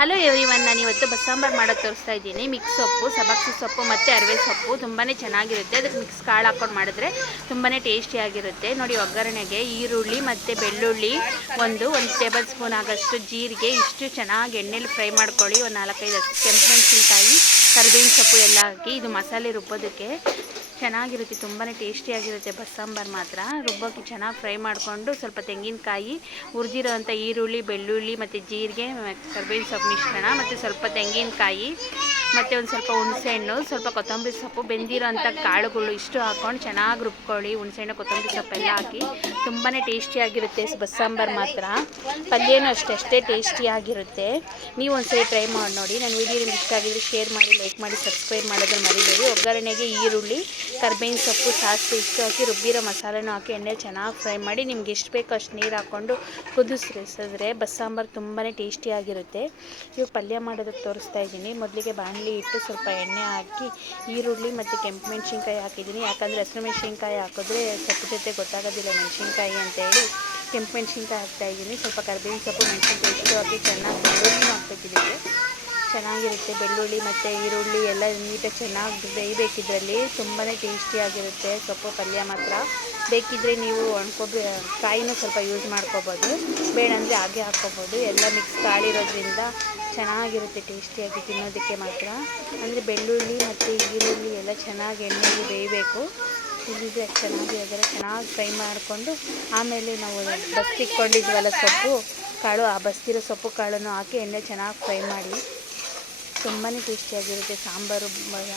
Hello everyone, ನಾನು ಇವತ್ತು ಬಸ್ಸಾಂಬಾರು ಮಾಡೋದು ತೋರಿಸ್ತಾ ಇದ್ದೀನಿ. ಮಿಕ್ಸ್ ಸೊಪ್ಪು, ಸಬಾಕ್ಸಿ ಸೊಪ್ಪು ಮತ್ತು ಅರವೆ ಸೊಪ್ಪು ತುಂಬಾ ಚೆನ್ನಾಗಿರುತ್ತೆ. ಅದಕ್ಕೆ ಮಿಕ್ಸ್ ಕಾಳು ಹಾಕ್ಕೊಂಡು ಮಾಡಿದ್ರೆ ತುಂಬಾ ಟೇಸ್ಟಿಯಾಗಿರುತ್ತೆ. ನೋಡಿ, ಒಗ್ಗರಣೆಗೆ ಈರುಳ್ಳಿ ಮತ್ತು ಬೆಳ್ಳುಳ್ಳಿ ಒಂದು ಟೇಬಲ್ ಸ್ಪೂನ್ ಆಗೋಷ್ಟು ಜೀರಿಗೆ, ಇಷ್ಟು ಚೆನ್ನಾಗಿ ಎಣ್ಣೆಲಿ ಫ್ರೈ ಮಾಡ್ಕೊಳ್ಳಿ. ಒಂದು 4-5 ಕೆಂಪು ಮೆಣಸಿನ್ಕಾಯಿ, ಕರಿಬೇವಿನ ಸೊಪ್ಪು ಎಲ್ಲ ಹಾಕಿ ಇದು ಮಸಾಲೆ ರುಬ್ಬೋದಕ್ಕೆ ಚೆನ್ನಾಗಿರುತ್ತೆ. ತುಂಬಾ ಟೇಸ್ಟಿಯಾಗಿರುತ್ತೆ ಬಸ್ಸಾಂಬಾರು ಮಾತ್ರ. ರುಬ್ಬೋಕ್ಕೆ ಚೆನ್ನಾಗಿ ಫ್ರೈ ಮಾಡಿಕೊಂಡು ಸ್ವಲ್ಪ ತೆಂಗಿನಕಾಯಿ, ಹುರಿದಿರೋ ಅಂಥ ಈರುಳ್ಳಿ, ಬೆಳ್ಳುಳ್ಳಿ ಮತ್ತು ಜೀರಿಗೆ, ಕರಿಬೇವಿನ ಸೊಪ್ಪು ಮಿಶ್ರಣ ಮತ್ತು ಸ್ವಲ್ಪ ತೆಂಗಿನಕಾಯಿ ಮತ್ತು ಒಂದು ಸ್ವಲ್ಪ ಹುಣಸೆಹಣ್ಣು, ಸ್ವಲ್ಪ ಕೊತ್ತಂಬರಿ ಸೊಪ್ಪು, ಬೆಂದಿರೋ ಅಂಥ ಕಾಳುಗಳು ಇಷ್ಟು ಹಾಕ್ಕೊಂಡು ಚೆನ್ನಾಗಿ ರುಬ್ಕೊಳ್ಳಿ. ಹುಣಸೆಹಣ್ಣು, ಕೊತ್ತಂಬರಿ ಸೊಪ್ಪೆಲ್ಲ ಹಾಕಿ ತುಂಬಾ ಟೇಸ್ಟಿಯಾಗಿರುತ್ತೆ ಬಸ್ಸಾಂಬಾರು ಮಾತ್ರ. ಪಲ್ಯನೂ ಅಷ್ಟೇ ಟೇಸ್ಟಿಯಾಗಿರುತ್ತೆ. ನೀವು ಒಂದ್ಸರಿ ಟ್ರೈ ಮಾಡಿ ನೋಡಿ. ನನ್ನ ವೀಡಿಯೋ ನಿಮ್ಗೆ ಇಷ್ಟ ಆಗಿದ್ರೆ ಶೇರ್ ಮಾಡಿ, ಲೈಕ್ ಮಾಡಿ, ಸಬ್ಸ್ಕ್ರೈಬ್ ಮಾಡೋದನ್ನು ಮರಿಬೇಡಿ. ಒಗ್ಗರಣೆಗೆ ಈರುಳ್ಳಿ, ಕರಿಬೇವಿನ ಸೊಪ್ಪು, ಸಾಸಿವೆ ಇಷ್ಟು ಹಾಕಿ ರುಬ್ಬಿರೋ ಮಸಾಲೆನೂ ಹಾಕಿ ಎಣ್ಣೆ ಚೆನ್ನಾಗಿ ಫ್ರೈ ಮಾಡಿ ನಿಮ್ಗೆ ಎಷ್ಟು ಬೇಕೋ ಅಷ್ಟು ನೀರು ಹಾಕ್ಕೊಂಡು ಕುದಿಸಿದ್ರೆ ಬಸ್ಸಾಂಬಾರು ತುಂಬಾ ಟೇಸ್ಟಿಯಾಗಿರುತ್ತೆ. ಇವಾಗ ಪಲ್ಯ ಮಾಡೋದಕ್ಕೆ ತೋರಿಸ್ತಾ ಇದ್ದೀನಿ. ಮೊದಲಿಗೆ ಬಾಣಲಿ ಇಟ್ಟು ಸ್ವಲ್ಪ ಎಣ್ಣೆ ಹಾಕಿ ಈರುಳ್ಳಿ ಮತ್ತು ಕೆಂಪು ಮೆಣಸಿನ್ಕಾಯಿ ಹಾಕಿದ್ದೀನಿ. ಯಾಕಂದರೆ ಹಸಿರು ಮೆಣಸಿನ್ಕಾಯಿ ಹಾಕಿದ್ರೆ ಸೊಪ್ಪು ಜೊತೆ ಗೊತ್ತಾಗೋದಿಲ್ಲ ಮೆಣಸಿನ್ಕಾಯಿ ಅಂತೇಳಿ ಕೆಂಪು ಮೆಣಸಿನ್ಕಾಯಿ ಹಾಕ್ತಾಯಿದ್ದೀನಿ. ಸ್ವಲ್ಪ ಕರಿಬೇವಿನ ಸೊಪ್ಪು, ಮೆಣಸಿನ್ಕಾಯಿ ಇಷ್ಟು ಹಾಕಿ ಚೆನ್ನಾಗಿ ಬೆಳ್ಳುಳ್ಳಿನೂ ಹಾಕ್ಬೇಕಿದ್ದಕ್ಕೆ ಚೆನ್ನಾಗಿರುತ್ತೆ. ಬೆಳ್ಳುಳ್ಳಿ ಮತ್ತು ಈರುಳ್ಳಿ ಎಲ್ಲ ನೀಟಾಗಿ ಚೆನ್ನಾಗಿ ಬೇಯಬೇಕಿದ್ರಲ್ಲಿ ತುಂಬಾ ಟೇಸ್ಟಿಯಾಗಿರುತ್ತೆ ಸೊಪ್ಪು ಪಲ್ಯ ಮಾತ್ರ. ಬೇಕಿದ್ದರೆ ನೀವು ಕಾಯಿನೂ ಸ್ವಲ್ಪ ಯೂಸ್ ಮಾಡ್ಕೋಬೋದು, ಬೇಡ ಅಂದರೆ ಹಾಗೆ ಹಾಕ್ಕೋಬೋದು. ಎಲ್ಲ ಮಿಕ್ಸ್ ಕಾಳಿರೋದ್ರಿಂದ ಚೆನ್ನಾಗಿರುತ್ತೆ ಟೇಸ್ಟಿಯಾಗಿ ತಿನ್ನೋದಕ್ಕೆ ಮಾತ್ರ. ಅಂದರೆ ಬೆಳ್ಳುಳ್ಳಿ ಮತ್ತು ಈರುಳ್ಳಿ ಎಲ್ಲ ಚೆನ್ನಾಗಿ ಎಣ್ಣೆಯಲ್ಲಿ ಬೇಯಬೇಕು. ಇಲ್ಲಿದೆ ಚೆನ್ನಾಗಿ ಅದರ ಚೆನ್ನಾಗಿ ಫ್ರೈ ಮಾಡಿಕೊಂಡು ಆಮೇಲೆ ನಾವು ಬಸ್ತಿಕ್ಕೊಂಡಿದ್ವಲ್ಲ ಸೊಪ್ಪು ಕಾಳು, ಆ ಬಸ್ತಿರೋ ಸೊಪ್ಪು ಕಾಳನ್ನು ಹಾಕಿ ಎಣ್ಣೆ ಚೆನ್ನಾಗಿ ಫ್ರೈ ಮಾಡಿ ತುಂಬಾ ಟೇಸ್ಟಿಯಾಗಿರುತ್ತೆ. ಸಾಂಬಾರು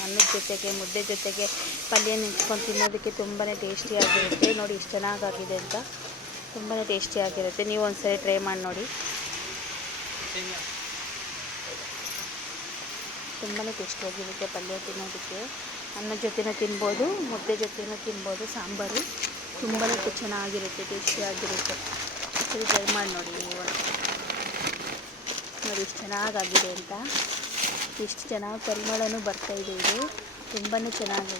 ಅನ್ನದ ಜೊತೆಗೆ, ಮುದ್ದೆ ಜೊತೆಗೆ ಪಲ್ಯ ನೆಂಚ್ಕೊಂಡು ತಿನ್ನೋದಕ್ಕೆ ತುಂಬಾ ಟೇಸ್ಟಿಯಾಗಿರುತ್ತೆ. ನೋಡಿ ಎಷ್ಟು ಚೆನ್ನಾಗಾಗಿದೆ ಅಂತ, ತುಂಬಾ ಟೇಸ್ಟಿಯಾಗಿರುತ್ತೆ. ನೀವು ಒಂದ್ಸರಿ ಟ್ರೈ ಮಾಡಿ ನೋಡಿ. ತುಂಬಾ ಟೇಸ್ಟಿಯಾಗಿರುತ್ತೆ ಪಲ್ಯ ತಿನ್ನೋದಕ್ಕೆ. ಅನ್ನದ ಜೊತೆನೂ ತಿನ್ಬೋದು, ಮುದ್ದೆ ಜೊತೆನೂ ತಿನ್ಬೋದು. ಸಾಂಬಾರು ತುಂಬಾ ಚೆನ್ನಾಗಿರುತ್ತೆ, ಟೇಸ್ಟಿಯಾಗಿರುತ್ತೆ. ಸರಿ ಟ್ರೈ ಮಾಡಿ ನೋಡಿ ನೀವು. ನೋಡಿ ಎಷ್ಟು ಚೆನ್ನಾಗಾಗಿದೆ ಅಂತ, ಎಷ್ಟು ಚೆನ್ನಾಗಿ ಪರಿಮಳನೂ ಬರ್ತಾಯಿದೆ. ಇದು ತುಂಬಾ ಚೆನ್ನಾಗಿದೆ.